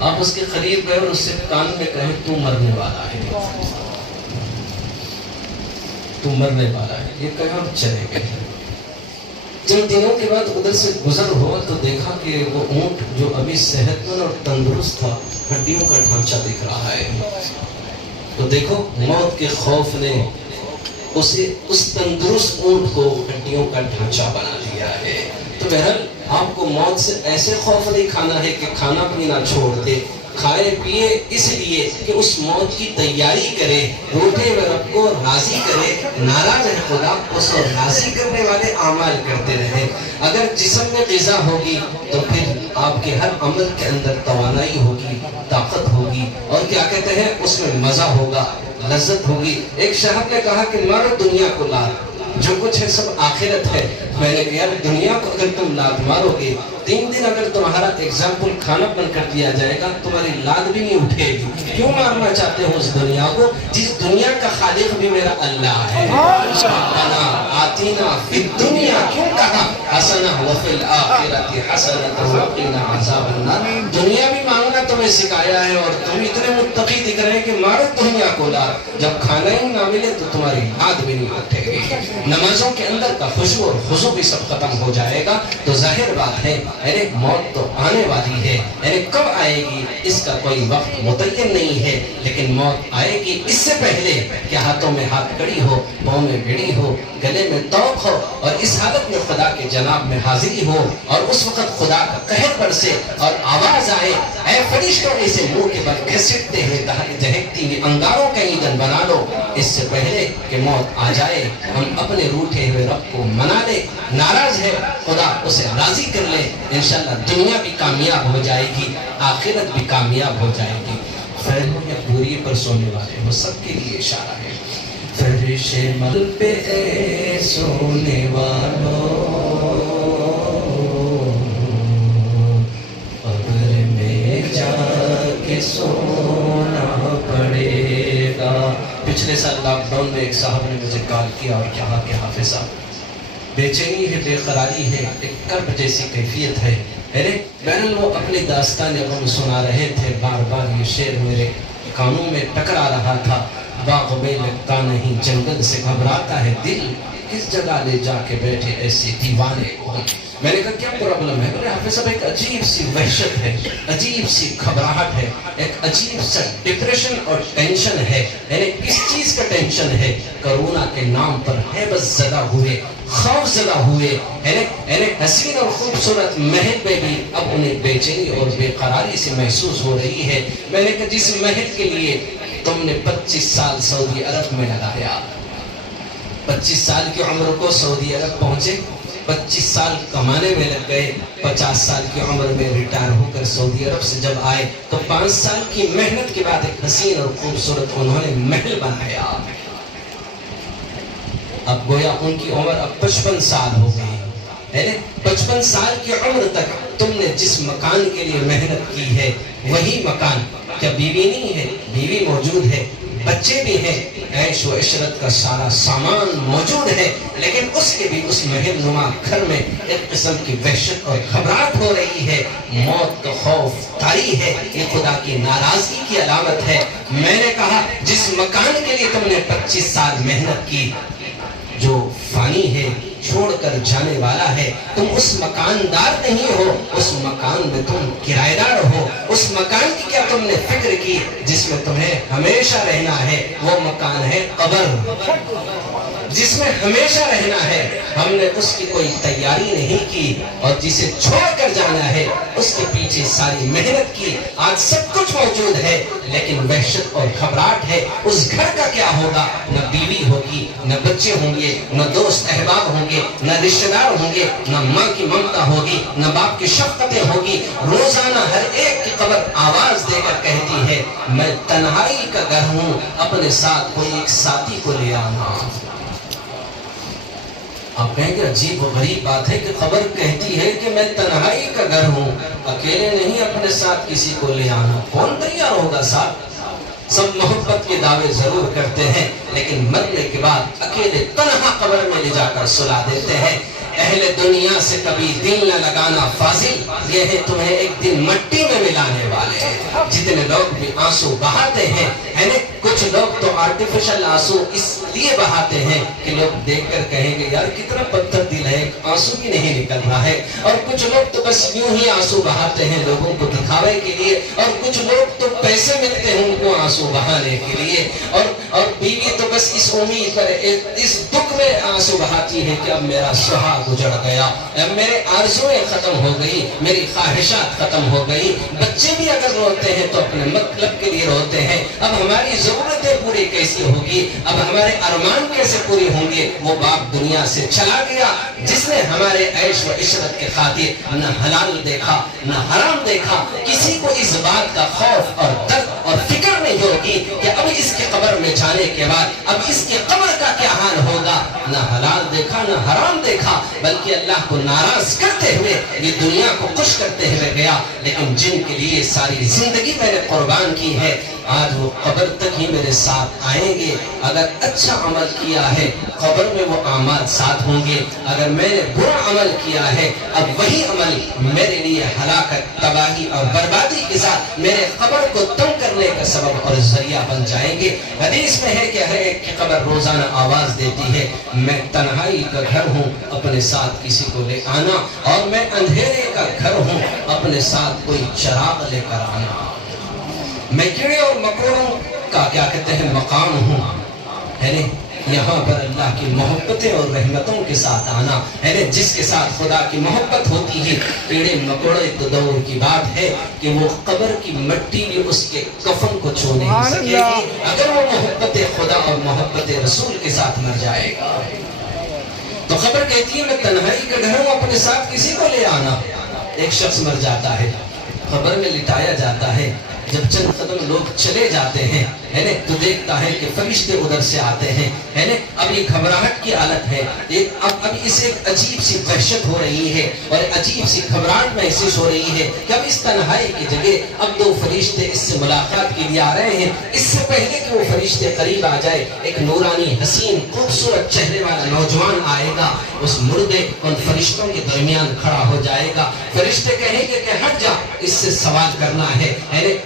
آپ اس کے قریب گئے اور اس سے کان میں کہیں تو مرنے والا ہے، تو مرنے والا ہے، یہ کہا اور چلے گئے۔ جن دنوں کے بعد ادھر سے گزر ہوا تو دیکھا کہ وہ اونٹ جو ابھی صحت مند اور تندرست تھا، ہڈیوں کا ڈھانچہ دکھ رہا ہے۔ تو دیکھو موت کے خوف نے اسے اس تندرست اونٹ کو ہڈیوں کا ڈھانچہ بنا دیا ہے۔ تو بہرحال آپ کو موت سے ایسے خوف نہیں کھانا ہے کہ کھانا پینا چھوڑ دے، کھائے پیے اس لیے کہ اس موت کی تیاری کرے، روٹے و رب کو راضی کرے، ناراض ہے خدا اس کو راضی کرنے والے اعمال کرتے رہے۔ اگر جسم میں غذا ہوگی تو پھر آپ کے ہر عمل کے اندر توانائی ہوگی، طاقت ہوگی، اور کیا کہتے ہیں اس میں مزہ ہوگا، لذت ہوگی۔ ایک شاہد نے کہا کہ مارو دنیا کو لات، جو کچھ ہے سب آخرت ہے۔ میں نے کہا دنیا کو اگر تم لات مارو گے، 3 دن اگر تمہارا ایگزامپل کھانا بن کر دیا جائے گا، تمہاری لات بھی نہیں اٹھے گی۔ کیوں مارنا چاہتے ہو اس دنیا کو جس دنیا کا خالق بھی میرا اللہ ہے؟ ربنا آتینا فی الدنیا، کیوں کہا حسنہ وفی الآخرۃ حسنۃ وقنا عذاب النار؟ دنیا بھی مانگنا تمہیں سکھایا ہے، اور تم اتنے متقی دکھ رہے ہیں کہ مارو دنیا کو لات، جب کھانا ہی نہ ملے تو تمہاری لات بھی نہیں اٹھے گی۔ نمازوں کے اندر کا خشوع اور خضوع بھی سب ختم ہو جائے گا۔ تو ظاہر بات ہے موت تو آنے والی ہے، کب آئے گی اس کا کوئی وقت متعین نہیں ہے، لیکن موت آئے گی اس سے پہلے کہ ہاتھوں میں ہاتھ کڑی ہو، پاؤں میں گھڑی ہو، گلے میں توق ہو، اور اس حالت میں خدا کے جناب میں حاضری ہو، اور اس وقت خدا کا قہر برسے اور آواز آئے، اے فرشتوں اسے منہ کے بل گھسیٹتے ہوئے دہکتی ہوئی انگاروں کا ایندھن بنا لو۔ اس سے پہلے کہ موت آ جائے ہم اپنے روٹھے ہوئے رب کو منا لے، ناراض ہے خدا اسے راضی کر لے، انشاءاللہ دنیا بھی کامیاب ہو جائے گی، آخرت بھی کامیاب ہو جائے گی۔ فیلوں یا بوری پر سونے والے وہ سب کے لیے اشارہ ہے۔ فرش مل پہ اے سونے والوں، قبر میں جا کے سونا پڑے گا۔ پچھلے سال لاک ڈاؤن میں ایک صاحب نے مجھے کال کیا اور کہا کہ حافظ صاحب بے چینی ہے، بے قراری ہے، ایک کرب جیسی کیفیت ہے۔ بہرحال وہ اپنی داستان غم سنا رہے تھے، بار بار یہ شعر میرے کانوں میں ٹکرا رہا تھا۔ باغ میں لگتا نہیں جنگل سے گھبراتا ہے دل، کس جگہ لے جا کے بیٹھے ایسے دیوانے کو۔ میں نے کہا کیا پرابلم ہے؟ بولے حافظ صاحب ایک عجیب سی وحشت ہے، عجیب سی گھبراہٹ ہے، ایک عجیب سا ڈپریشن اور ٹینشن ہے۔ یعنی کس چیز کا ٹینشن ہے؟ کرونا کے نام پر ہیبت زدہ ہوئے، خوف زدہ ہوئے، یعنی حسین اور خوبصورت محل میں بھی اب انہیں بے چینی اور بے قراری سے محسوس ہو رہی ہے۔ میں نے کہا جس محل کے لیے تم نے 25 سال سعودی عرب میں لگایا، 25 سال کی عمر کو سعودی عرب پہنچے، 25 سال کمانے میں لگ گئے، 50 سال کی عمر میں ریٹائر ہو کر سعودی عرب سے جب آئے تو 5 سال کی محنت کے بعد ایک حسین اور خوبصورت انہوں نے محل بنایا۔ اب گویا ان کی عمر اب 55 سال ہو گئی۔ 55 سال کی عمر تک تم نے جس مکان کے لیے محنت کی ہے وہی مکان، کیا بیوی نہیں ہے؟ بیوی موجود ہے، بچے بھی ہیں، عیش و عشرت کا سارا سامان موجود ہے، لیکن اس کے بھی اس محل نما گھر میں ایک قسم کی وحشت اور گھبراہٹ ہو رہی ہے۔ موت کا خوف طاری ہے، یہ خدا کی ناراضگی کی علامت ہے۔ میں نے کہا جس مکان کے لیے تم نے 25 سال محنت کی، جو فانی ہے، چھوڑ کر جانے والا ہے، تم اس مکاندار نہیں ہو، اس مکان میں تم کرایہ دار ہو۔ اس مکان کی کیا تم نے فکر کی جس میں تمہیں ہمیشہ رہنا ہے؟ وہ مکان ہے قبر، جس میں ہمیشہ رہنا ہے۔ ہم نے اس کی کوئی تیاری نہیں کی، اور جسے چھوڑ کر جانا ہے اس کے پیچھے ساری محنت کی۔ آج سب کچھ موجود ہے لیکن وحشت اور گھبراہٹ ہے۔ اس گھر کا کیا ہوگا؟ نہ بیوی ہوگی، نہ بچے ہوں گے، نہ دوست احباب ہوں گے، نہ رشتہ دار ہوں گے، نہ ماں کی ممتا ہوگی، نہ باپ کی شفقتیں ہوگی۔ روزانہ ہر ایک کی قبر آواز دے کر کہتی ہے میں تنہائی کا گھر ہوں، اپنے ساتھ کوئی ایک ساتھی کو لے آنا۔ آپ کہیں کہ عجیب و غریب بات ہے کہ خبر کہتی ہے کہ میں تنہائی کا گھر ہوں، اکیلے نہیں اپنے ساتھ کسی کو لے آنا۔ کون تیار ہوگا صاحب؟ سب محبت کے دعوے ضرور کرتے ہیں لیکن مرنے کے بعد اکیلے تنہا قبر میں لے جا کر سلا دیتے ہیں۔ اہل دنیا سے کبھی دل نہ لگانا فاضل، یہ ہے تمہیں ایک دن مٹی میں ملانے والے ہیں۔ جتنے لوگ بھی آنسو بہاتے ہیں ہے نا، کچھ لوگ تو آرٹیفیشل آنسو اس لیے بہاتے ہیں کہ لوگ دیکھ کر کہیں گے یار کتنا پتھر دل ہے، آنسو بھی نہیں نکل رہا ہے، اور کچھ لوگ تو بس یوں ہی آنسو بہاتے ہیں لوگوں کو دکھاوے کے لیے، اور کچھ لوگ تو پیسے ملتے ہیں ان کو آنسو بہانے کے لیے، اور بیوی تو بس اس امید پر اس دکھ میں آنسو بہاتی ہے کہ اب میرا سہاگ اجڑ گیا، اب میرے آرزویں ختم ہو گئی، میری خواہشات ختم ہو گئی۔ بچے بھی اگر روتے ہیں تو اپنے مطلب کے لیے روتے ہیں، اب ہماری ضرورتیں پوری کیسی ہوگی، اب ہمارے ارمان کیسے پوری ہوں گے؟ وہ باپ دنیا سے چلا گیا جس نے ہمارے عیش و عشرت کے خاطر نہ حلال دیکھا نہ حرام دیکھا۔ کسی کو اس بات کا خوف اور درد اور فکر نہیں ہوگی کہ اب اس کے قبر میں جانے کے بعد اب اس کی قبر کا کیا حال ہوگا۔ نہ حلال دیکھا نہ حرام دیکھا، بلکہ اللہ کو ناراض کرتے ہوئے یہ دنیا کو خوش کرتے ہوئے گیا، لیکن جن کے لیے ساری زندگی میں نے قربان کی ہے آج وہ قبر تک ہی میرے ساتھ آئیں گے۔ اگر اچھا عمل کیا ہے قبر میں وہ اعمال ساتھ ہوں گے، اگر میں نے برا عمل کیا ہے اب وہی عمل میرے لیے ہلاکت، تباہی اور بربادی کے ساتھ میرے قبر کو تنگ کرنے کا سبب اور ذریعہ بن جائیں گے۔ حدیث میں ہے کہ ہر ایک کی قبر روزانہ آواز دیتی ہے، میں تنہائی کا گھر ہوں اپنے ساتھ کسی کو لے آنا، اور میں اندھیرے کا گھر ہوں اپنے ساتھ کوئی چراغ لے کر آنا۔ میں کیڑے اور مکوڑوں کا کیا کہتے ہیں مقام ہوں، ہے نا، یہاں پر اللہ کی محبتیں اور رحمتوں کے ساتھ آنا، ہے نا، جس کے ساتھ خدا کی محبت ہوتی ہے کیڑے مکوڑے تو دور کی بات ہے کہ وہ قبر کی مٹی بھی اس کے کفن کو چھو نہیں سکے گی اگر وہ محبت خدا اور محبت رسول کے ساتھ مر جائے گا۔ تو خبر کہتی ہے میں تنہائی کا گھر ہوں اپنے ساتھ کسی کو لے آنا۔ ایک شخص مر جاتا ہے، قبر میں لٹایا جاتا ہے، جب چند قدم لوگ چلے جاتے ہیں ہے نا تو دیکھتا ہے کہ فرشتے ادھر سے آتے ہیں، ہے نا، اب یہ گھبراہٹ کی حالت ہے، اب اسے ایک عجیب سی وحشت ہو رہی ہے اور عجیب سی گھبراہٹ محسوس ہو رہی ہے کہ اب اس تنہائی کی جگہ اب دو فرشتے اس سے ملاقات کے لیے آ رہے ہیں۔ اس سے پہلے کہ وہ فرشتے قریب آ جائے ایک نورانی حسین خوبصورت چہرے والا نوجوان آئے گا، اس مردے ان فرشتوں کے درمیان کھڑا ہو جائے گا۔ فرشتے کہیں گے کہ ہٹ جا، اس سے سوال کرنا ہے،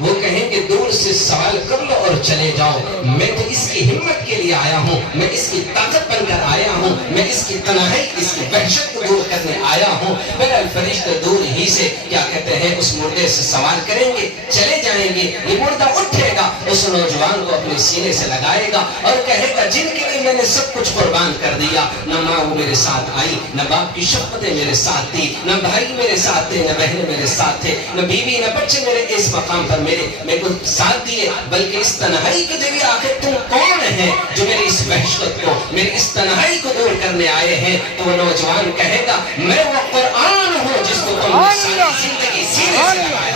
وہ کہیں گے دور سے سوال کر لو اور چلے جاؤ، میں تو اس کی ہمت کے لیے آیا ہوں، میں اس کی طاقت بن کر آیا ہوں، میں اس کی تنہائی اس کی وحشت کو دور کرنے آیا ہوں۔ میرا فرشتے دور ہی سے کیا کہتے ہیں اس مردے سے سوال کریں گے، چلے جائیں گے، یہ مردہ اٹھے گا، اس نوجوان کو اپنے سینے سے لگائے گا اور کہے گا جن کے لیے میں نے سب کچھ قربان کر دیا، نہ ماں وہ میرے ساتھ آئی، نہ باپ کی شفقتیں میرے ساتھ تھی، نہ بھائی میرے ساتھ تھے، نہ بہنیں میرے ساتھ تھے، نہ بیوی نہ بچے میرے اس مقام پر میرے کو ساتھ دیے، بلکہ اس تنہائی کے ذریعے آخر تم کون ہیں جو میری اس وحشت کو میری اس تنہائی کو دور کرنے آئے ہیں؟ تو وہ نوجوان کہے گا میں وہ قرآن ہوں جس کو تم نے ساری زندگی سینے سے لگایا۔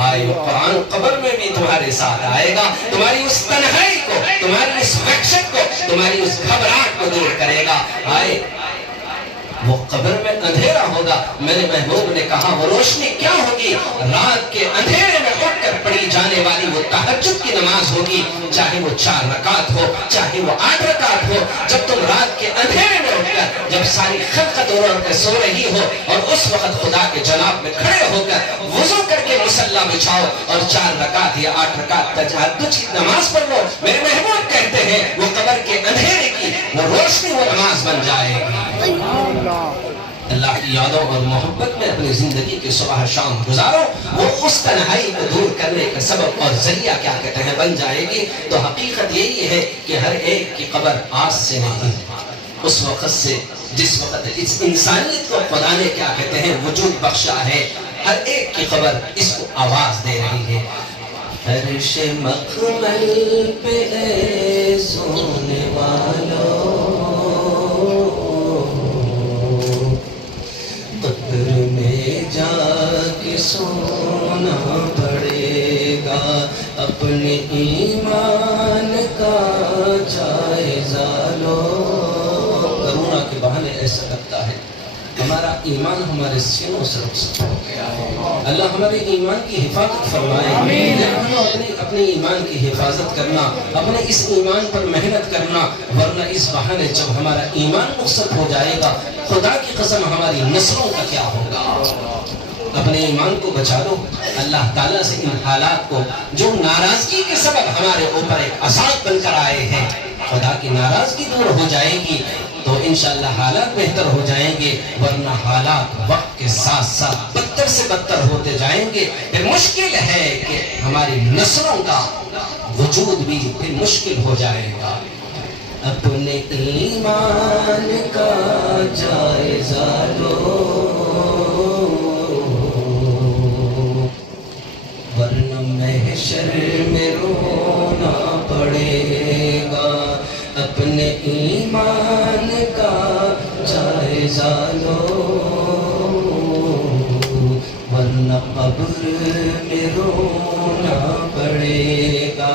آئے وہ قرآن قبر میں بھی تمہارے ساتھ آئے گا، تمہاری اس تنہائی کو، تمہاری اس وحشت کو، تمہاری اس گھبراہٹ کو دور کرے گا۔ آئے وہ قبر میں اندھیرا ہوگا، میرے محبوب نے کہا وہ روشنی کیا ہوگی؟ رات کے اندھیرے میں اٹھ کر پڑھی جانے والی وہ تہجد کی نماز ہوگی، چاہے وہ 4 رکعت ہو چاہے وہ 8 رکعت ہو۔ جب تم رات کے اندھیرے میں اٹھ کر جب ساری خلقت اڑ کر سو رہی ہو اور اس وقت خدا کے جناب میں کھڑے ہو کر وضو کر کے مصلی بچھاؤ اور 4 رکعت یا 8 رکعت تہجد کی نماز پڑھ لو، میرے محبوب کہتے ہیں وہ قبر کے اندھیرے کی وہ روشنی وہ نماز بن جائے گی۔ اللہ کی یادوں اور محبت میں اپنی زندگی کی صبح شام گزارو، وہ اس تنہائی کو دور کرنے کا سبب اور ذریعہ کیا کہتے ہیں بن جائے گی۔ تو حقیقت یہی ہے کہ ہر ایک کی قبر آج سے نہیں، اس وقت سے جس وقت اس انسانیت کو خدا نے کیا کہتے ہیں وجود بخشا ہے، ہر ایک کی قبر اس کو آواز دے رہی ہے۔ عرش مخمل پہ اے سونے والو جا کے سونا پڑے گا، اپنے ایمان کا جائزہ لو۔ کرونا کے بہانے ایسا لگتا ہے ہمارا ایمان ہمارے سینوں سے رخصت ہو گیا ہے۔ اللہ ہمارے ایمان کی حفاظت فرمائے، اپنے ایمان کی حفاظت کرنا، اپنے اس ایمان پر محنت کرنا، ورنہ اس بہانے جب ہمارا ایمان رخصت ہو جائے گا خدا کی قسم ہماری نسلوں کا کیا ہوگا۔ اپنے ایمان کو بچا لو. اللہ تعالیٰ سے ان حالات کو جو ناراضگی کے سبب ہمارے اوپر ایک عذاب بن کر آئے ہیں، خدا کی ناراضگی دور ہو جائے گی تو انشاءاللہ حالات بہتر ہو جائیں گے، ورنہ حالات وقت کے ساتھ ساتھ بدتر سے بدتر ہوتے جائیں گے. پھر مشکل ہے کہ ہماری نسلوں کا وجود بھی پھر مشکل ہو جائے گا. اپنے ایمان کا جائزہ لو ورنہ محشر میں رونا پڑے گا. اپنے ایمان کا جائزہ لو ورنہ قبر میں رونا پڑے گا.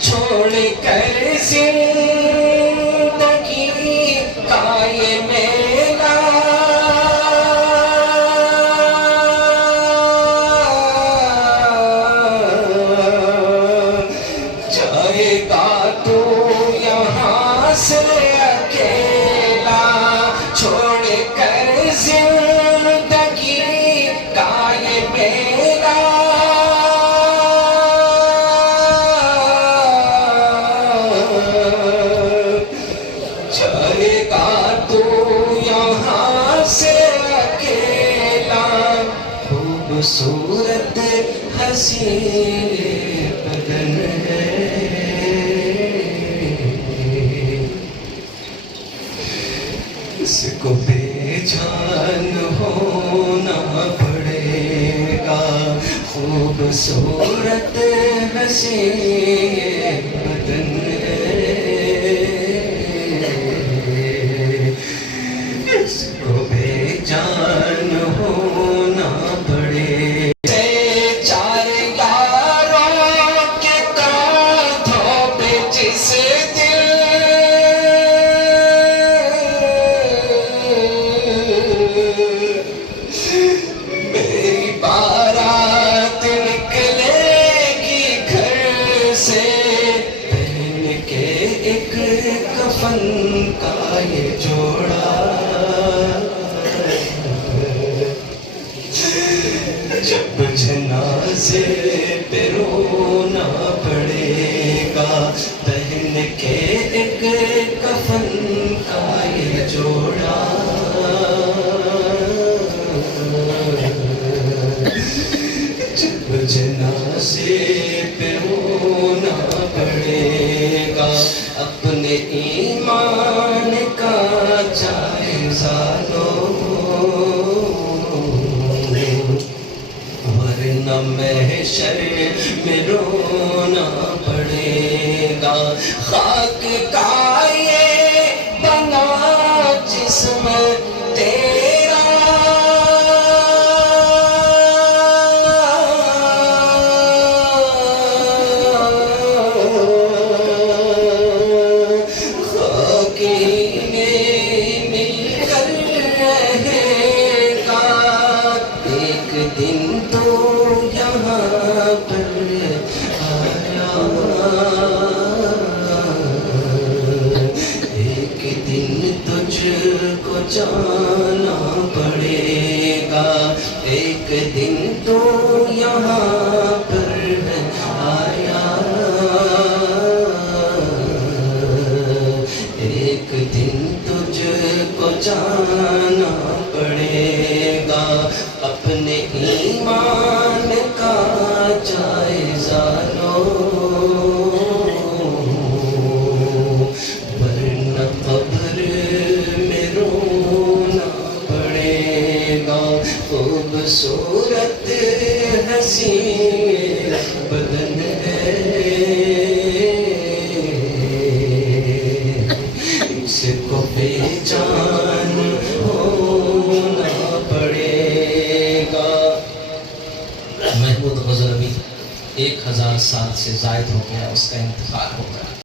چھوڑ کر زندگی کا یہ میلہ جائے گا تو یہاں سے اکیلا. چھوڑ کر زندگی کا یہ میلہ جائے گا تو یہاں سے اکیلا. خوبصورت حسین بدن ہے اس کو بے جان ہونا پڑے گا. خوبصورت حسین بدن اس کو بے جان ہونا پڑے. چار یاروں کے کاندھوں پہ جس دل میری بارات نکلے گی گھر سے پہن کے ایک کفن کا یہ جوڑا. جب جنازے پہ رونا پڑے گا پہن کے ایک کفن کا یہ جوڑا. جب جنازے پہ رونا پڑے گا اپنے ایمان کا جائزہ لو ورنہ محشر میں رونا پڑے گا. خاک کا یہ بنا جسم تیرا خاک میں مل کر رہے گا. ایک دن تو یہاں پر آیا ایک دن تجھ کو جانا پڑے گا. ایک دن تو یہاں پر آیا ایک دن تجھ کو جانا پڑے گا. اپنے ایمان کا جائزہ لو ورنہ قبر میں رونا پڑے گا. خوبصورت حسین بدن ہے اس کو بے جان ہونا پڑے گا. محمود غزنوی 1000 سال سے زائد ہو گیا، اس کا انتقال ہو گیا.